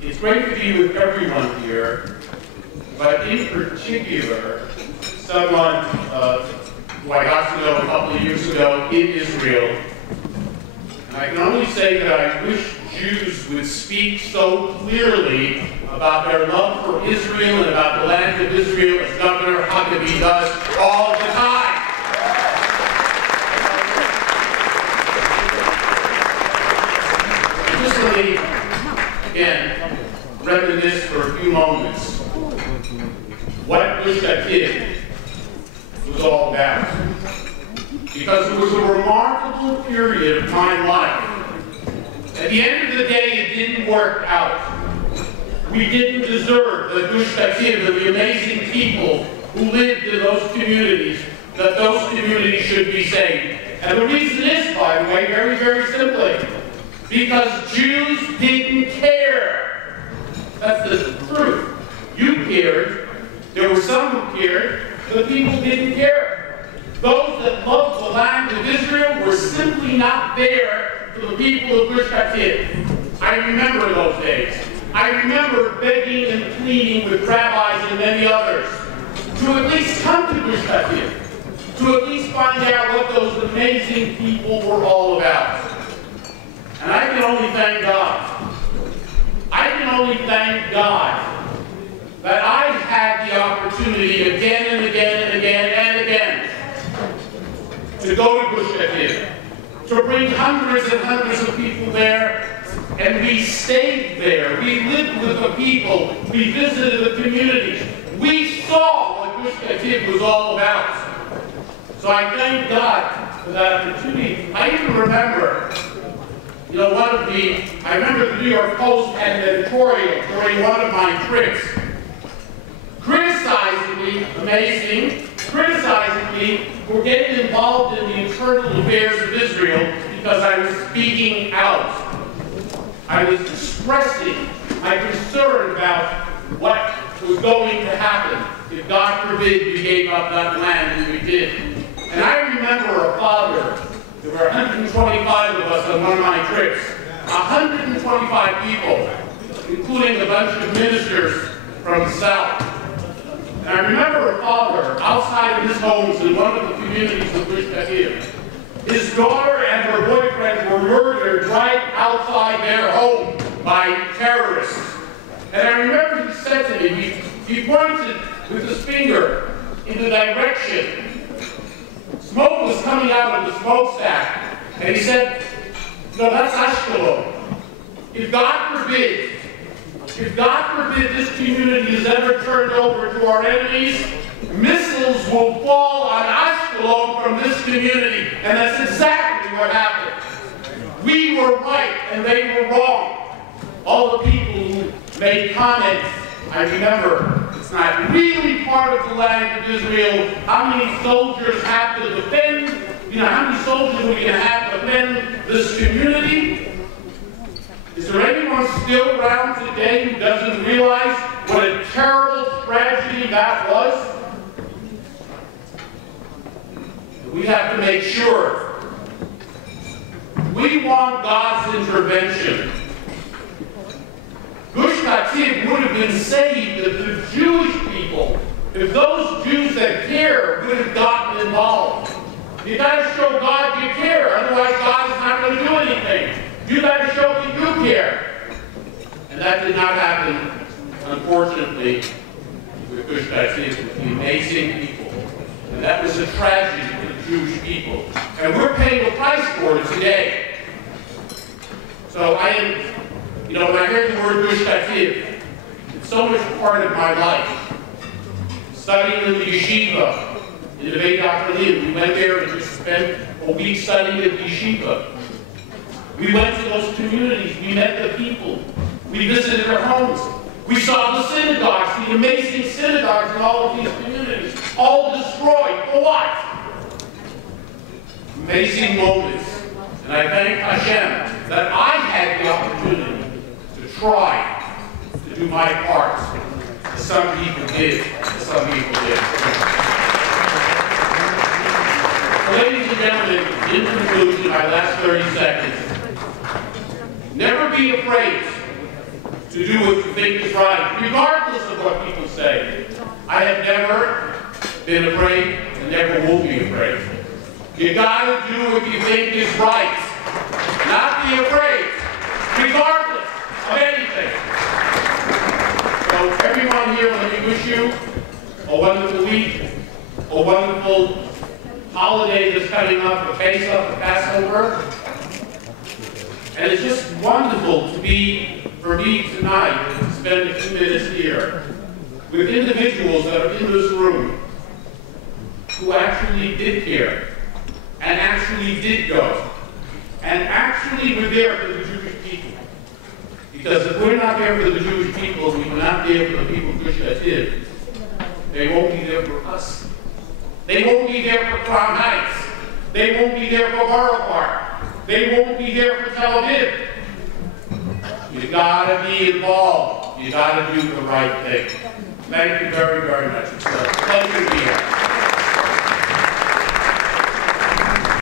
It's great to be with everyone here, but in particular, someone who I got to know a couple of years ago in Israel. And I can only say that I wish Jews would speak so clearly about their love for Israel and about the land of Israel as Dov Hikind does all the time. Just let me, again, reminisce for a few moments what JewTube was all about. Because it was a remarkable period of my life. At the end of the day, it didn't work out. We didn't deserve the JewTube and the amazing people who lived in those communities, that those communities should be saved. And the reason is, by the way, very, very simply, because Jews didn't care. That's the truth. You cared. There were some who cared, but people didn't care. Those that loved the land of Israel were simply not there for the people of JewTube. I remember those days. I remember begging and pleading with rabbis and many others to at least come to JewTube, to at least find out what those amazing people were all about. And I can only thank God. I can only thank God that I had the opportunity again and again and again and again to go to JewTube, to bring hundreds and hundreds of people there, and we stayed there. We lived with the people. We visited the communities. We saw what JewTube was all about. So I thank God for that opportunity. I even remember, I remember the New York Post had an editorial during one of my trips, criticizing me, criticizing me for getting involved in the internal affairs of Israel because I was speaking out. I was expressing my concern about what was going to happen if, God forbid, we gave up that land, and we did. And I remember a father. There were 125 of us on one of my trips. 125 people, including a bunch of ministers from the South. And I remember a father outside of his homes in one of the communities of JewTube. His daughter and her boyfriend were murdered right outside their home by terrorists. And I remember he said to me, he pointed with his finger in the direction. Smoke was coming out of the smokestack, and he said, "No, that's Ashkelon. If God forbid this community is ever turned over to our enemies, missiles will fall on Ashkelon from this community." And that's exactly what happened. We were right, and they were wrong. All the people who made comments, I remember, it's not really part of the land of Israel. How many soldiers have to defend? How many soldiers are we going to have to defend this community? Is there anyone still around today who doesn't realize what a terrible tragedy that was? We have to make sure. We want God's intervention. JewTube would have been saved if the Jewish people, if those Jews that care, would have gotten involved. You got to show God you care, otherwise God is not going to do anything. You got to show that you care. And that did not happen, unfortunately, with JewTube, with the amazing people. And that was a tragedy for the Jewish people. And we're paying a price for it today. So when I hear the word JewTube, it's so much part of my life. Studying in the yeshiva, in the Beit HaKalim, we went there and just spent a week studying at the yeshiva. We went to those communities, we met the people, we visited their homes. We saw the synagogues, the amazing synagogues in all of these communities, all destroyed. For what? Amazing moments. And I thank Hashem that I had the opportunity to try to do my part, as some people did, Ladies and gentlemen, in conclusion, my last 30 seconds, never be afraid to to do what you think is right, regardless of what people say. I have never been afraid and never will be afraid. You gotta do what you think is right. Not be afraid, regardless of anything. So everyone here, let me wish you a wonderful week, a wonderful holiday that's coming up, the Pesach, the Passover. And it's just wonderful to be, for me tonight, to spend a few minutes here with individuals that are in this room who actually did care, and actually did go, and actually were there for the Jewish people. Because if we're not there for the Jewish people, we will not be there for the people Krishna did. They won't be there for us. They won't be there for Crown Heights. They won't be there for Borough Park. They won't be there for Tel Aviv. You gotta be involved. You gotta do the right thing. Thank you very, very much.